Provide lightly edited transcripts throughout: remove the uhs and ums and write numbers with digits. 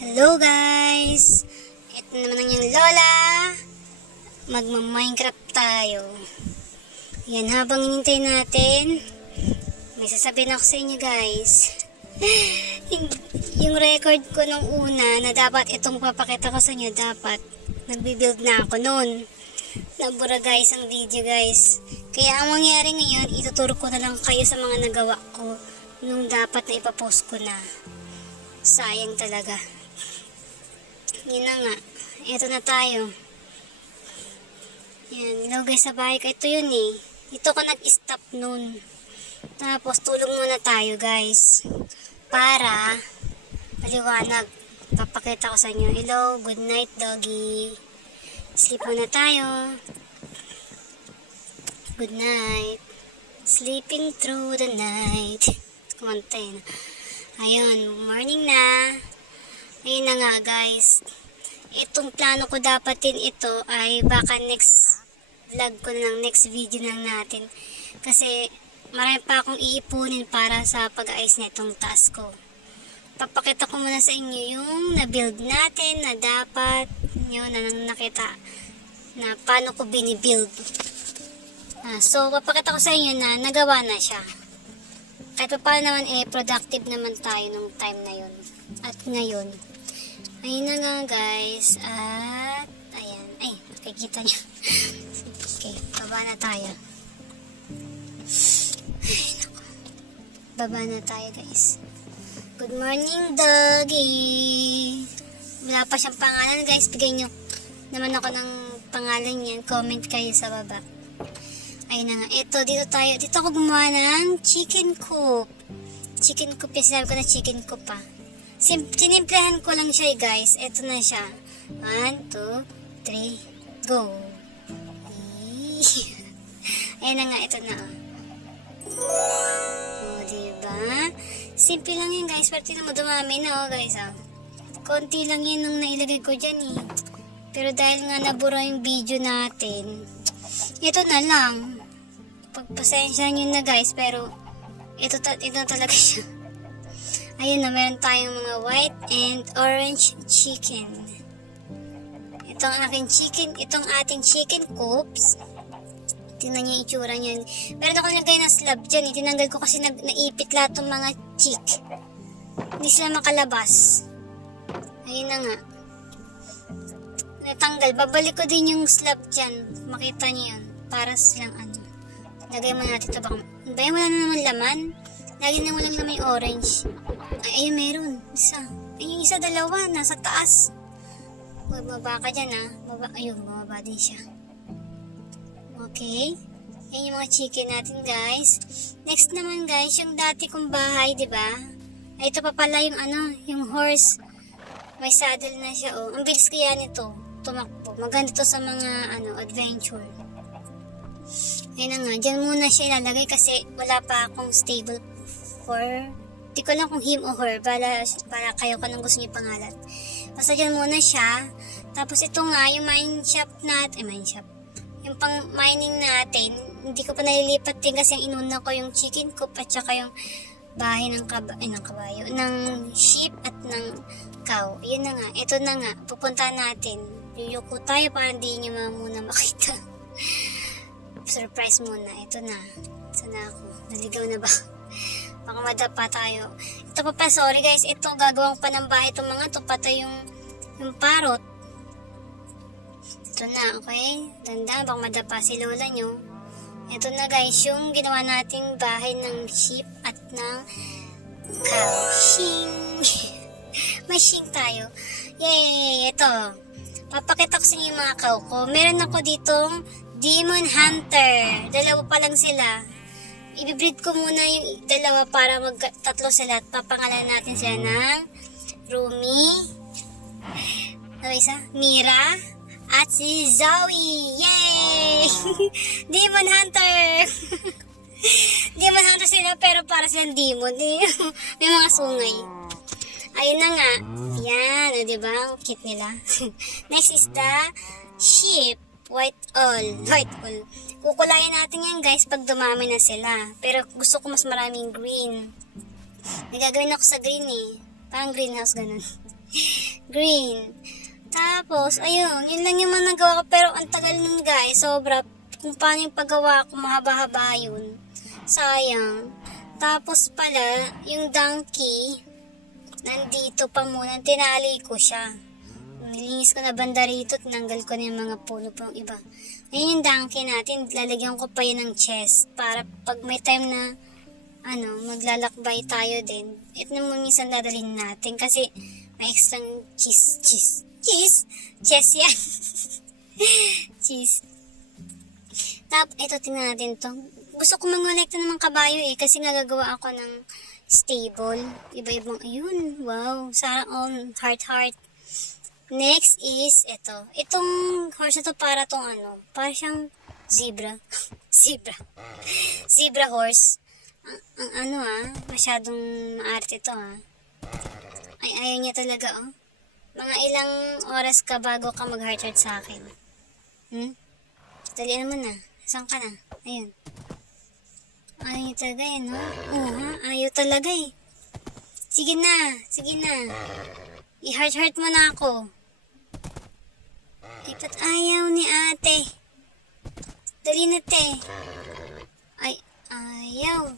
Hello guys! Ito naman ang yung Lola. Magma-Minecraft tayo. Yan, habang hinintay natin, may sasabihin ako sa inyo guys. yung record ko nung una na dapat itong papakita ko sa inyo, dapat nagbi-build na ako nun. Nabura guys ang video guys. Kaya ang mangyari ngayon, ituturo ko na lang kayo sa mga nagawa ko nung dapat na ipapost ko na. Sayang talaga. Yun na nga. Ito na tayo. Yan. Hello guys sa bahay ko. Ito yun eh. Dito ko nag-stop nun. Tapos tulong muna tayo guys. Para maliwanag. Papakita ko sa inyo. Hello. Good night doggy. Sleep muna tayo. Good night. Sleeping through the night. Kumanta yun. Ayun. Morning na. Ayun na nga guys. Itong plano ko dapat din ito ay baka next vlog ko na lang, next video na natin. Kasi marami pa akong iipunin para sa pag-aayos na itong taas ko. Papakita ko muna sa inyo yung na-build natin na dapat nyo na nakita na paano ko binibuild. So papakita ko sa inyo na nagawa na siya. Kahit pa paano naman productive naman tayo nung time na yun. At ngayon, ayun na nga guys. At ayan. Ay, nakikita nyo. Okay, baba na tayo. Ay, naku. Baba na tayo guys. Good morning doggy. Wala pa siyang pangalan guys. Bigay nyo naman ako ng pangalan yan. Comment kayo sa baba. Ayun na nga. Ito, dito tayo. Dito ako gumawa ng chicken coop. Chicken coop. Yung sinabi ko na chicken coop pa. Sinimplahan ko lang siya guys. Ito na siya. 1, 2, 3, go. Ayan na nga. Ito na. O, diba? Simple lang yan guys. Pero tinan mo, dumami na guys. Konti lang yan nung nailagay ko dyan eh. Pero dahil nga nabura yung video natin, ito na lang. Pagpasensya nyo na guys. Pero ito talaga siya. Ayun na, meron tayong mga white and orange chicken. Itong aking chicken, itong ating chicken coops. Tingnan niyo yung itsura niyan. Meron ako nilagay na slab dyan. Tinanggal ko kasi naipit lahat ng mga chick. Hindi sila makalabas. Ayun na nga. Natanggal. Babalik ko din yung slab dyan. Makita niyo yun. Para silang ano. Lagay mo natin ito. Bayan wala na naman laman. Lagi na walang naman yung orange. Ay, ayun, meron. Isa. Ay, yung isa, dalawa. Nasa taas. Huwag mababa ka dyan, ha. Ayun, mababa din siya. Okay. Yan yung mga chicken natin, guys. Next naman, guys, yung dati kong bahay, diba? Ay, ito pa pala yung ano, yung horse. May saddle na siya, oh. Ang bilis kaya nito. Tumakbo. Maganda to sa mga, adventure. Ayun na nga. Diyan muna siya ilalagay kasi wala pa akong stable for... Di ko lang kung him o her. Para kayo kung anong gusto niyo pangalan. Basta dyan muna siya. Tapos ito nga, yung mine shop natin. Yung pang mining natin. Hindi ko pa nalilipat din kasi ang inuna ko yung chicken coop at saka yung bahay ng kabayo. Ng sheep at ng cow. Yun na nga. Ito na nga. Pupunta natin. Yuyuko tayo para hindi nyo muna makita. Surprise muna. Ito na. Sana ako. Naligaw na ba? Baka madapa tayo. Ito pa sorry guys. Ito, gagawang pa ng bahay itong mga ito. Patay yung parrot. Ito na, okay? Tanda, baka madapa si lola nyo. Ito na guys, yung ginawa nating bahay ng sheep at ng cow. Shing! May shing tayo. Yay! Ito. Papakita ko sa inyo yung mga cow ko. Meron ako ditong Demon Hunter. Dalawa pa lang sila. Ibibreed ko muna yung dalawa para magtatlo sila at papangalan natin sila ng Rumi, Mira, at si Zoe. Yay! Demon Hunter! Demon Hunter sila pero para silang demon. May mga sungay. Ayun na nga. Yan, diba? Ang cute nila. Next is the sheep. White all. Kukulayan natin yan guys pag dumami na sila. Pero gusto ko mas maraming green. May gagawin ako sa green eh. Parang greenhouse, ganun. Green. Tapos, ayun, yun lang yung mga nagawa ko. Pero ang tagal nun guys, sobra. Kung paano yung paggawa ko, mahaba-haba yun. Sayang. Tapos pala, yung donkey, nandito pa muna, tinali ko siya. Nilinis ko na banda rito, tinanggal ko na yung mga puno po yung iba. Ngayon yung donkey natin, lalagyan ko pa yun ng chest para pag may time na maglalakbay tayo din. Ito naman minsan dadalhin natin kasi may extra cheese yan. Cheese. Tapos, ito tingnan natin to. Gusto ko mangolekta ng mga kabayo kasi gagawa ako ng stable. Iba-ibang, ayun, wow, sarang all heart. Next is, ito. Itong horse na to para tong para siyang zebra. Zebra horse. Ang masyadong maarte to Ay, ayaw niya talaga Mga ilang oras ka bago ka mag-heart sa akin. Dalian mo na. Saan ka na? Ayun. Ayaw niya talaga ayaw talaga Sige na. I-heart mo na ako. Ba't ayaw ni ate? Dali na te. Ay, ayaw.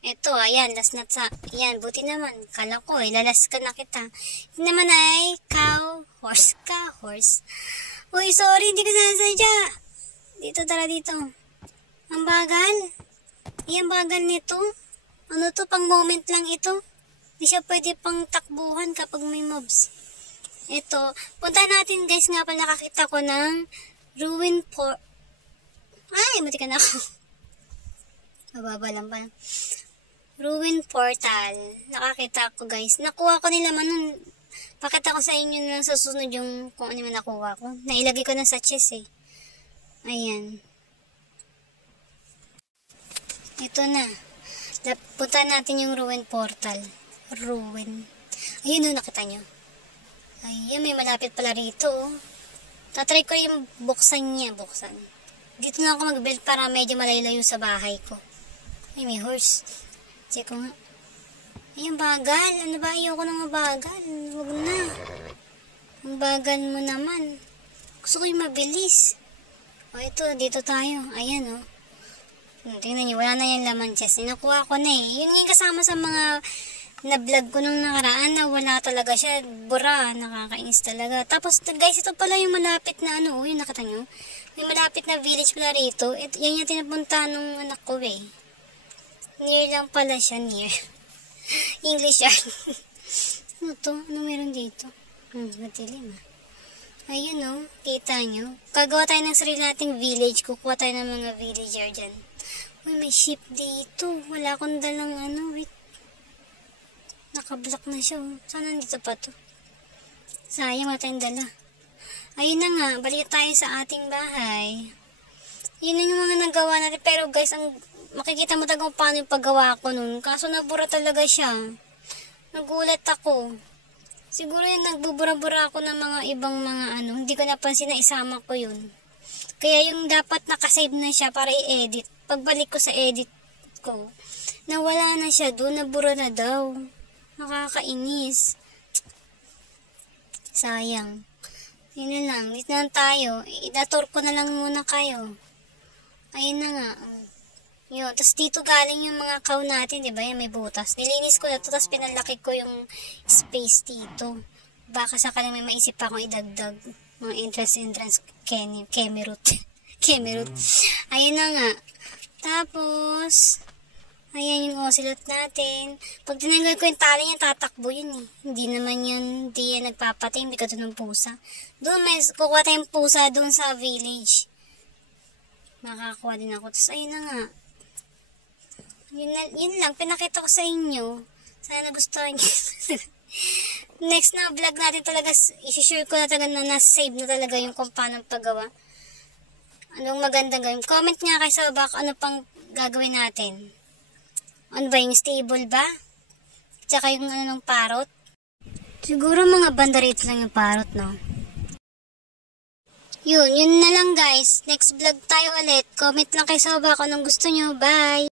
Ito, ayan, last na ayan, buti naman. Kala ko, lalas ka na kita. Hindi naman ay, horse. Uy, sorry, hindi ko sinasadya. Dito, tara dito. Ang bagal. Ang bagal nito. Ano to, pang moment lang ito. Hindi siya pwede pang takbuhan kapag may mobs. Ito, punta natin guys nga pala, nakakita ko ng ruin Ay, mati ka na ako. Mababa lang pa. Ruin portal. Nakakita ko guys. Nakuha ko nila nun. Pakita ko sa inyo na sa susunod yung kung ano man nakuha ko. Nailagay ko na sa chest Ayan. Ito na. Punta natin yung ruin portal. Ruin. Ayun nakita nyo. Ayan, may malapit pala rito Tatry ko yung buksan niya. Dito na ako mag-build para medyo malayo sa bahay ko. Ay, may horse. Check ko nga. Ay, ang bagal. Ano ba? Ayoko nang mabagal. Huwag na. Ang bagal mo naman. Gusto ko yung mabilis. Ito. Dito tayo. Ayan, Tingnan nyo. Wala na yung laman chest. Nakuha ko na Yun yung kasama sa mga na-vlog ko nung nakaraan na wala talaga siya. Bura. Nakakainis talaga. Tapos, guys, ito pala yung malapit na yung nakita nyo. May malapit na village pala rito. Yan yung tinapunta nung anak ko Near lang pala siya, near. English Ano to? Ano meron dito? Madilim Ayun kita nyo. Gagawa tayo ng sarili nating village. Kukuha tayo ng mga villager dyan. Uy, may sheep dito. Wala akong dalang wait. Nakablock na siya Saan nandito pa to? Sayang, wala tayong dala. Ayun na nga, balik tayo sa ating bahay. Yun na yung mga nagawa natin. Pero guys, makikita mo talaga kung paano yung paggawa ko nun. Kaso nabura talaga siya. Nagulat ako. Siguro yung nagbubura-bura ako ng mga ibang mga hindi ko napansin na isama ko yun. Kaya yung dapat nakasave na siya para i-edit. Pagbalik ko sa edit ko, nawala na siya doon, nabura na daw. Nakakainis. Sayang. Yun na lang. Dito na tayo. Idator ko na lang muna kayo. Ayun na nga. Yun. Tapos dito galing yung mga cow natin. Diba? Yan may butas. Nilinis ko na ito. Tapos pinalaki ko yung space dito. Baka sakalang may maisip pa akong idagdag. Mga entrance. Kemerut. Ayun na nga. Tapos, ayan yung ocelot natin. Pag tinanggal ko yung tali niya, tatakbo yun Hindi naman yan, hindi yan nagpapatay. Hindi ka doon ng pusa. Doon, may kukuha tayong pusa doon sa village. Makakuha din ako. Tapos, ayun na nga. Yun lang, pinakita ko sa inyo. Sana nagustuhan nyo. Next na vlog natin talaga, isi-share ko na talaga na na-save na talaga yung kung paano paggawa. Anong magandang gawin? Comment nga kayo sa baba ano pang gagawin natin. Ano ba yung stable ba? Tsaka yung ng parrot? Siguro mga banda rito lang yung parrot, no? Yun na lang guys. Next vlog tayo ulit. Comment lang kayo sa baba kung anong gusto nyo. Bye!